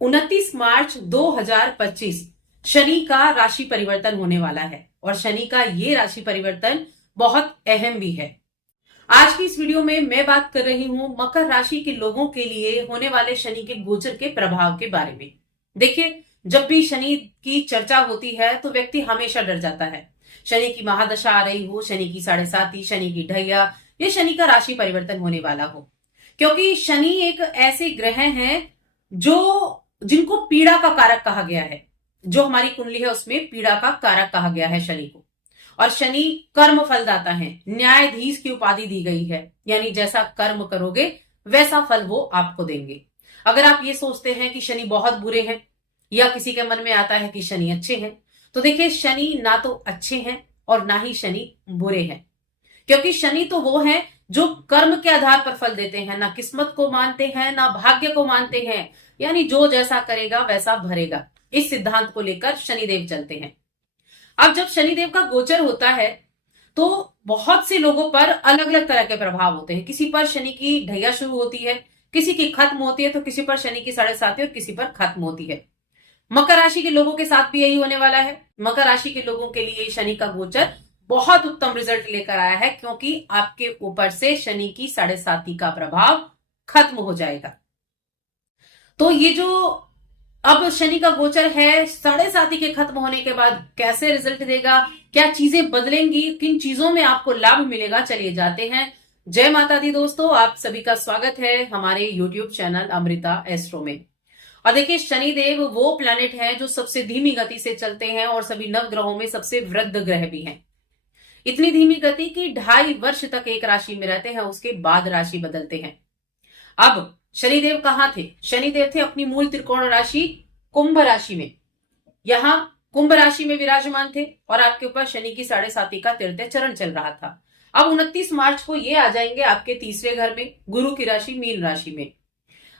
29 मार्च 2025 शनि का राशि परिवर्तन होने वाला है और शनि का ये राशि परिवर्तन बहुत अहम भी है। आज की इस वीडियो में मैं बात कर रही हूं मकर राशि के लोगों के लिए होने वाले शनि के गोचर के प्रभाव के बारे में। देखिए, जब भी शनि की चर्चा होती है तो व्यक्ति हमेशा डर जाता है। शनि की महादशा आ रही हो, शनि की 7.5, शनि की ढैया या शनि का राशि परिवर्तन होने वाला हो, क्योंकि शनि एक ऐसे ग्रह हैं जो जिनको पीड़ा का कारक कहा गया है। जो हमारी कुंडली है उसमें पीड़ा का कारक कहा गया है शनि को। और शनि कर्म फलदाता है, न्यायाधीश की उपाधि दी गई है, यानी जैसा कर्म करोगे वैसा फल वो आपको देंगे। अगर आप ये सोचते हैं कि शनि बहुत बुरे हैं या किसी के मन में आता है कि शनि अच्छे हैं, तो देखिए शनि ना तो अच्छे हैं और ना ही शनि बुरे हैं, क्योंकि शनि तो वो है जो कर्म के आधार पर फल देते हैं, ना किस्मत को मानते हैं ना भाग्य को मानते हैं, यानी जो जैसा करेगा वैसा भरेगा। इस सिद्धांत को लेकर शनिदेव चलते हैं। अब जब शनिदेव का गोचर होता है तो बहुत से लोगों पर अलग अलग तरह के प्रभाव होते हैं। किसी पर शनि की ढैया शुरू होती है, किसी की खत्म होती है, तो किसी पर शनि की 7.5 और किसी पर खत्म होती है। मकर राशि के लोगों के साथ भी यही होने वाला है। मकर राशि के लोगों के लिए शनि का गोचर बहुत उत्तम रिजल्ट लेकर आया है, क्योंकि आपके ऊपर से शनि की 7.5 का प्रभाव खत्म हो जाएगा। तो ये जो अब शनि का गोचर है 7.5 के खत्म होने के बाद कैसे रिजल्ट देगा, क्या चीजें बदलेंगी, किन चीजों में आपको लाभ मिलेगा, चलिए जाते हैं। जय माता दी दोस्तों, आप सभी का स्वागत है हमारे YouTube चैनल अमृता एस्ट्रो में। और देखिए, शनिदेव वो प्लैनेट है जो सबसे धीमी गति से चलते हैं और सभी नवग्रहों में सबसे वृद्ध ग्रह भी हैं। इतनी धीमी गति कि 2.5 वर्ष तक एक राशि में रहते हैं, उसके बाद राशि बदलते हैं। अब शनिदेव कहां थे? शनिदेव थे अपनी मूल त्रिकोण राशि कुंभ राशि में। यहां कुंभ राशि में विराजमान थे और आपके ऊपर शनि की 7.5 का तृतीय चरण चल रहा था। अब 29 मार्च को ये आ जाएंगे आपके तीसरे घर में, गुरु की राशि मीन राशि में।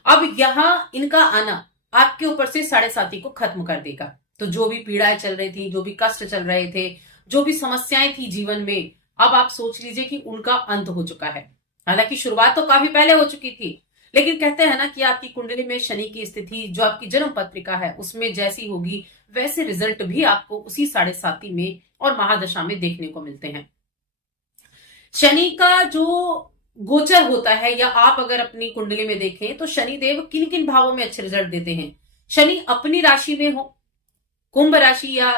अब यहां इनका आना आपके ऊपर से 7.5 को खत्म कर देगा। तो जो भी पीड़ाएं चल रही थी, जो भी कष्ट चल रहे थे, जो भी समस्याएं थी जीवन में, अब आप सोच लीजिए कि उनका अंत हो चुका है। हालांकि शुरुआत तो काफी पहले हो चुकी थी, लेकिन कहते हैं ना कि आपकी कुंडली में शनि की स्थिति जो आपकी जन्म पत्रिका है उसमें जैसी होगी वैसे रिजल्ट भी आपको उसी 7.5 में और महादशा में देखने को मिलते हैं। शनि का जो गोचर होता है, या आप अगर अपनी कुंडली में देखें तो शनिदेव किन किन भावों में अच्छे रिजल्ट देते हैं। शनि अपनी राशि में हो, कुंभ राशि या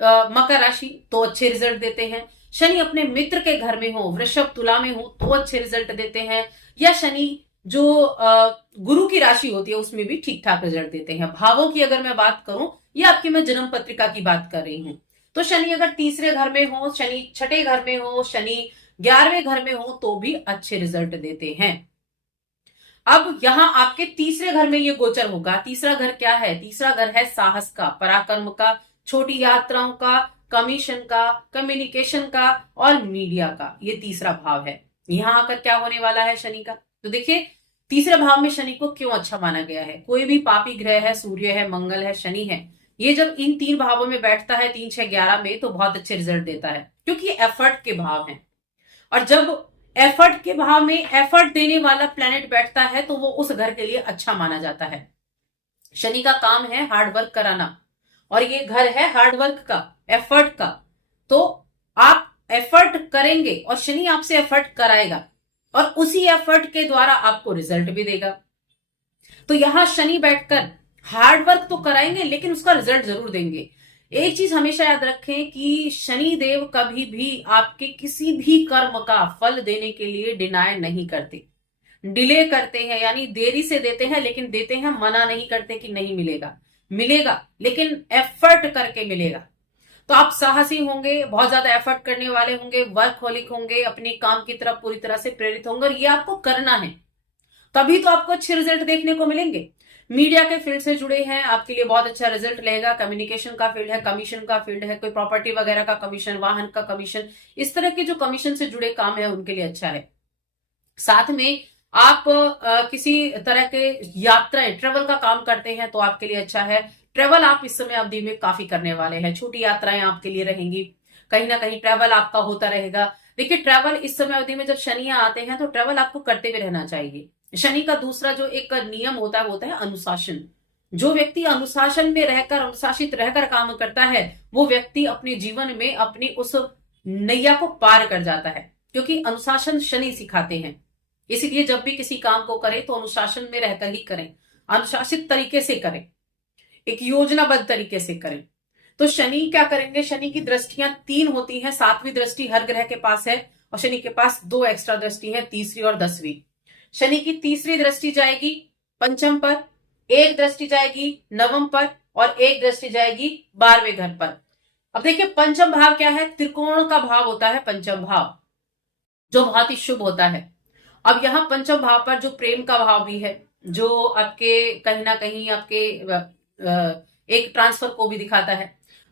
मकर राशि, तो अच्छे रिजल्ट देते हैं। शनि अपने मित्र के घर में हो, वृषभ तुला में हो, तो अच्छे रिजल्ट देते हैं। या शनि जो गुरु की राशि होती है उसमें भी ठीक ठाक रिजल्ट देते हैं। भावों की अगर मैं बात करूं, या आपकी मैं जन्म पत्रिका की बात कर रही हूं, तो शनि अगर तीसरे घर में हो, शनि छठे घर में हो, शनि 11वें घर में हो, तो भी अच्छे रिजल्ट देते हैं। अब यहां आपके तीसरे घर में ये गोचर होगा। तीसरा घर क्या है? तीसरा घर है साहस का, पराक्रम का, छोटी यात्राओं का, कमीशन का, कम्युनिकेशन का और मीडिया का। ये तीसरा भाव है। यहां आकर क्या होने वाला है शनि का? तो देखिए, तीसरे भाव में शनि को क्यों अच्छा माना गया है? कोई भी पापी ग्रह है, सूर्य है, मंगल है, शनि है, ये जब इन 3 भावों में बैठता है, 3, 6, 11 में, तो बहुत अच्छे रिजल्ट देता है, क्योंकि एफर्ट के भाव हैं। और जब एफर्ट के भाव में एफर्ट देने वाला प्लेनेट बैठता है तो वो उस घर के लिए अच्छा माना जाता है। शनि का काम है हार्ड वर्क कराना, और ये घर है हार्ड वर्क का, एफर्ट का। तो आप एफर्ट करेंगे और शनि आपसे एफर्ट कराएगा, और उसी एफर्ट के द्वारा आपको रिजल्ट भी देगा। तो यहां शनि बैठकर हार्ड वर्क तो कराएंगे, लेकिन उसका रिजल्ट जरूर देंगे। एक चीज हमेशा याद रखें कि शनि देव कभी भी आपके किसी भी कर्म का फल देने के लिए डिनाय नहीं करते, डिले करते हैं, यानी देरी से देते हैं, लेकिन देते हैं, मना नहीं करते कि नहीं मिलेगा। मिलेगा, लेकिन एफर्ट करके मिलेगा। तो आप साहसी होंगे, बहुत ज्यादा एफर्ट करने वाले होंगे, वर्कहोलिक होंगे, अपने काम की तरफ पूरी तरह से प्रेरित होंगे, और ये आपको करना है, तभी तो आपको अच्छे रिजल्ट देखने को मिलेंगे। मीडिया के फील्ड से जुड़े हैं, आपके लिए बहुत अच्छा रिजल्ट रहेगा। कम्युनिकेशन का फील्ड है, कमीशन का फील्ड है, कोई प्रॉपर्टी वगैरह का कमीशन, वाहन का कमीशन, इस तरह के जो कमीशन से जुड़े काम है उनके लिए अच्छा है। साथ में आप किसी तरह के यात्राएं, ट्रेवल का काम करते हैं तो आपके लिए अच्छा है। ट्रेवल आप इस समय अवधि में काफी करने वाले हैं, छोटी यात्राएं आपके लिए रहेंगी, कहीं ना कहीं ट्रेवल आपका होता रहेगा। देखिए, ट्रेवल इस समय अवधि में जब शनियां आते हैं तो ट्रेवल आपको करते हुए रहना चाहिए। शनि का दूसरा जो एक नियम होता है वो होता है अनुशासन। जो व्यक्ति अनुशासन में रहकर, अनुशासित रहकर काम करता है, वो व्यक्ति अपने जीवन में अपनी उस नैया को पार कर जाता है, क्योंकि अनुशासन शनि सिखाते हैं। इसीलिए जब भी किसी काम को करें तो अनुशासन में रहकर ही करें, अनुशासित तरीके से करें, एक योजनाबद्ध तरीके से करें। तो शनि क्या करेंगे, शनि की दृष्टियां 3 होती हैं, 7वीं दृष्टि हर ग्रह के पास है और शनि के पास 2 एक्स्ट्रा दृष्टि है, तीसरी और 10वीं। शनि की तीसरी दृष्टि जाएगी पंचम पर, एक दृष्टि जाएगी नवम पर और एक दृष्टि जाएगी 12वें घर पर। अब देखिए पंचम भाव क्या है, त्रिकोण का भाव होता है पंचम भाव, जो बहुत ही शुभ होता है। अब यहाँ पंचम भाव पर जो प्रेम का भाव भी है, जो आपके कहीं ना कहीं आपके एक ट्रांसफर को भी दिखाता है।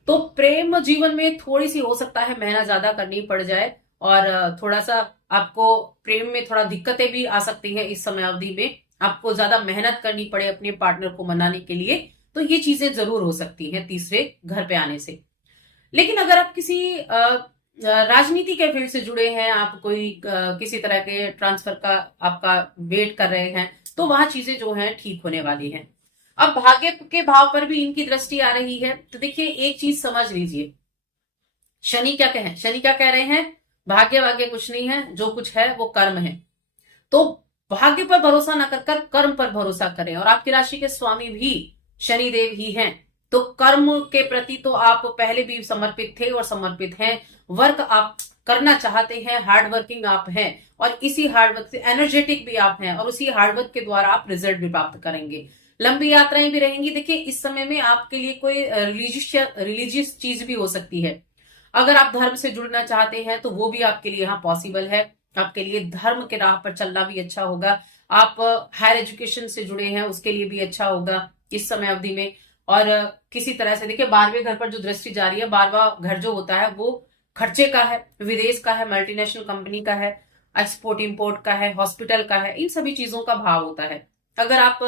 तो प्रेम जीवन में थोड़ी सी हो सकता है मेहनत ज्यादा करनी पड़ जाए और थोड़ा सा आपको प्रेम में थोड़ा दिक्कतें भी आ सकती हैं इस समय अवधि में, आपको ज्यादा मेहनत करनी पड़े अपने पार्टनर को मनाने के लिए। तो ये चीजें जरूर हो सकती हैं तीसरे घर पे आने से। लेकिन अगर आप किसी राजनीति के फील्ड से जुड़े हैं, आप कोई किसी तरह के ट्रांसफर का आपका वेट कर रहे हैं, तो वहां चीजें जो हैं ठीक होने वाली हैं। अब भाग्य के भाव पर भी इनकी दृष्टि आ रही है, तो देखिए एक चीज समझ लीजिए, शनि क्या कहें, शनि क्या कह रहे हैं, भाग्य वाग्य कुछ नहीं है, जो कुछ है वो कर्म है। तो भाग्य पर भरोसा न कर कर्म पर भरोसा करें। और आपकी राशि के स्वामी भी शनिदेव ही हैं, तो कर्म के प्रति तो आप पहले भी समर्पित थे और समर्पित हैं। वर्क आप करना चाहते हैं, हार्ड वर्किंग आप हैं और इसी हार्ड वर्क से एनर्जेटिक भी आप हैं और उसी हार्ड वर्क के द्वारा आप रिजल्ट भी प्राप्त करेंगे। लंबी यात्राएं भी रहेंगी। देखिए इस समय में आपके लिए कोई रिलीजियस चीज भी हो सकती है। अगर आप धर्म से जुड़ना चाहते हैं तो वो भी आपके लिए यहाँ पॉसिबल है। आपके लिए धर्म के राह पर चलना भी अच्छा होगा। आप हायर एजुकेशन से जुड़े हैं उसके लिए भी अच्छा होगा इस समय अवधि में। और किसी तरह से देखिए 12वें घर पर जो दृष्टि जा रही है, 12वां घर जो होता है वो खर्चे का है, विदेश का है, मल्टीनेशनल कंपनी का है, एक्सपोर्ट इंपोर्ट का है, हॉस्पिटल का है, इन सभी चीजों का भाव होता है। अगर आप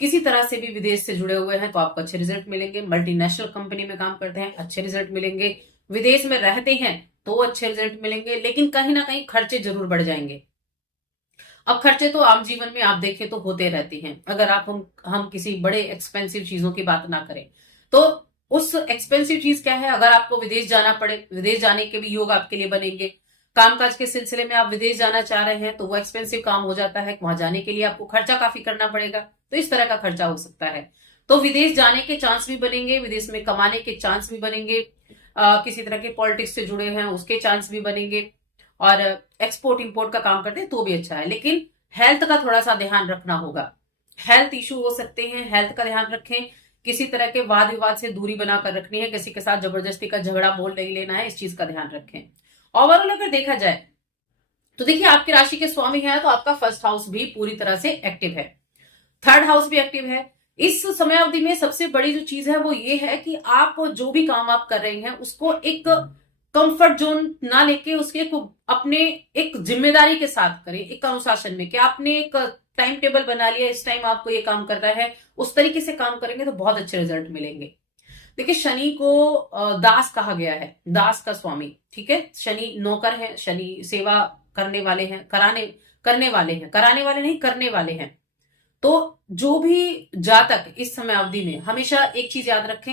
किसी तरह से भी विदेश से जुड़े हुए हैं तो आपको अच्छे रिजल्ट मिलेंगे। मल्टीनेशनल कंपनी में काम करते हैं, अच्छे रिजल्ट मिलेंगे। विदेश में रहते हैं तो अच्छे रिजल्ट मिलेंगे, लेकिन कहीं ना कहीं खर्चे जरूर बढ़ जाएंगे। अब खर्चे तो आम जीवन में आप देखें तो होते रहते हैं। अगर आप हम किसी बड़े एक्सपेंसिव चीजों की बात ना करें तो उस एक्सपेंसिव चीज क्या है, अगर आपको विदेश जाना पड़े, विदेश जाने के भी योग आपके लिए बनेंगे। कामकाज के सिलसिले में आप विदेश जाना चाह रहे हैं तो वो एक्सपेंसिव काम हो जाता है, वहां जाने के लिए आपको खर्चा काफी करना पड़ेगा, तो इस तरह का खर्चा हो सकता है। तो विदेश जाने के चांस भी बनेंगे, विदेश में कमाने के चांस भी बनेंगे। किसी तरह के पॉलिटिक्स से जुड़े हैं उसके चांस भी बनेंगे और एक्सपोर्ट इंपोर्ट का काम करते हैं तो भी अच्छा है। लेकिन हेल्थ का थोड़ा सा ध्यान रखना होगा, हेल्थ इशू हो सकते हैं, हेल्थ का ध्यान रखें। किसी तरह के वाद विवाद से दूरी बनाकर रखनी है, किसी के साथ जबरदस्ती का झगड़ा मोल नहीं लेना है, इस चीज का ध्यान रखें। ओवरऑल अगर देखा जाए तो देखिए आपकी राशि के स्वामी है तो आपका फर्स्ट हाउस भी पूरी तरह से एक्टिव है, थर्ड हाउस भी एक्टिव है। इस समय अवधि में सबसे बड़ी जो चीज है वो ये है कि आप जो भी काम आप कर रहे हैं उसको एक कंफर्ट जोन ना लेके उसके अपने एक जिम्मेदारी के साथ करें, एक अनुशासन में, कि आपने एक टाइम टेबल बना लिया, इस टाइम आपको ये काम करना है, उस तरीके से काम करेंगे तो बहुत अच्छे रिजल्ट मिलेंगे। देखिए शनि को दास कहा गया है, दास का स्वामी, ठीक है। शनि नौकर है, शनि सेवा करने वाले हैं, करने वाले हैं, कराने वाले नहीं करने वाले हैं। तो जो भी जातक इस समय अवधि में हमेशा एक चीज याद रखें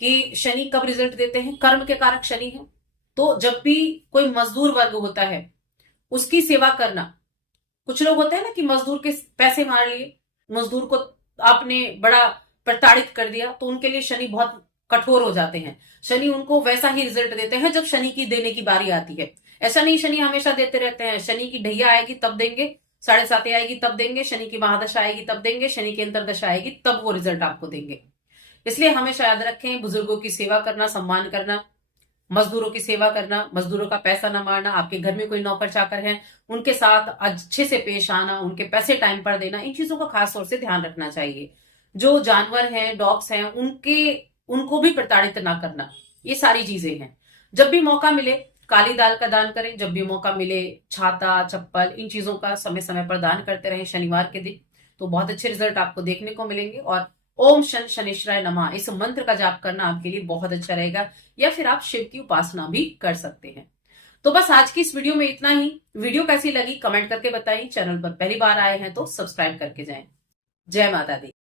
कि शनि कब रिजल्ट देते हैं, कर्म के कारक शनि है। तो जब भी कोई मजदूर वर्ग होता है उसकी सेवा करना, कुछ लोग होते हैं ना कि मजदूर के पैसे मार लिए, मजदूर को आपने बड़ा प्रताड़ित कर दिया, तो उनके लिए शनि बहुत कठोर हो जाते हैं। शनि उनको वैसा ही रिजल्ट देते हैं जब शनि की देने की बारी आती है। ऐसा नहीं शनि हमेशा देते रहते हैं, शनि की ढैया आएगी तब देंगे, 7.5 आएगी तब देंगे, शनि की महादशा आएगी तब देंगे, शनि की अंतरदशा आएगी तब वो रिजल्ट आपको देंगे। इसलिए हमेशा याद रखें, बुजुर्गों की सेवा करना, सम्मान करना, मजदूरों की सेवा करना, मजदूरों का पैसा न मारना, आपके घर में कोई नौकर चाकर है उनके साथ अच्छे से पेश आना, उनके पैसे टाइम पर देना, इन चीजों का खास तौर से ध्यान रखना चाहिए। जो जानवर हैं, डॉग्स हैं, उनको भी प्रताड़ित ना करना, ये सारी चीजें हैं। जब भी मौका मिले काली दाल का दान करें, जब भी मौका मिले छाता, चप्पल, इन चीजों का समय समय पर दान करते रहें शनिवार के दिन, तो बहुत अच्छे रिजल्ट आपको देखने को मिलेंगे। और ओम शन शनिश्चराय नमः इस मंत्र का जाप करना आपके लिए बहुत अच्छा रहेगा, या फिर आप शिव की उपासना भी कर सकते हैं। तो बस आज की इस वीडियो में इतना ही। वीडियो कैसी लगी कमेंट करके बताइए, चैनल पर पहली बार आए हैं तो सब्सक्राइब करके जाएं। जय माता दी।